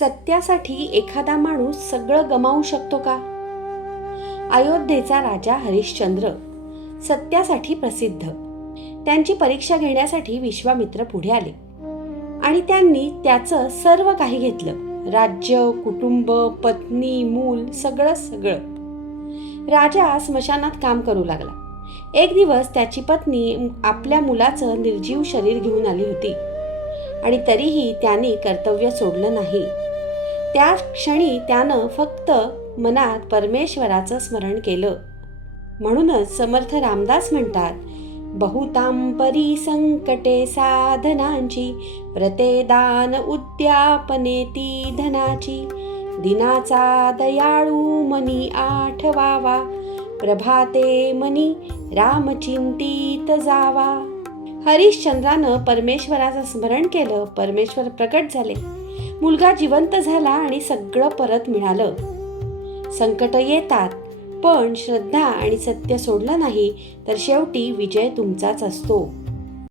सत्यासाठी एखादा माणूस सगळं गमावू शकतो का? अयोध्येचा राजा हरिश्चंद्र सत्यासाठी प्रसिद्ध. त्यांची परीक्षा घेण्यासाठी विश्वामित्र पुढे आले आणि त्यांनी त्याचं सर्व काही घेतलं. राज्य, कुटुंब, पत्नी, मूल, सगळं. राजा स्मशानात काम करू लागला. एक दिवस त्याची पत्नी आपल्या मुलाचं निर्जीव शरीर घेऊन आली होती आणि तरीही त्याने कर्तव्य सोडलं नाही. त्या क्षणी त्यानं फक्त मनात परमेश्वराचं स्मरण केलं. म्हणूनच समर्थ रामदास म्हणतात, बहुतांपरी संकटे साधनांची, प्रतेदान उद्यापनेती धनाची, दिनाचा दयाळू मनी आठवावा, प्रभाते मनी रामचिंतित जावा. हरिश्चंद्रानं परमेश्वराचं स्मरण केलं. परमेश्वर प्रकट झाले, मुलगा जिवंत झाला आणि सगळं परत मिळालं. संकट येतात, पण श्रद्धा आणि सत्य सोडलं नाही तर शेवटी विजय तुमचाच असतो.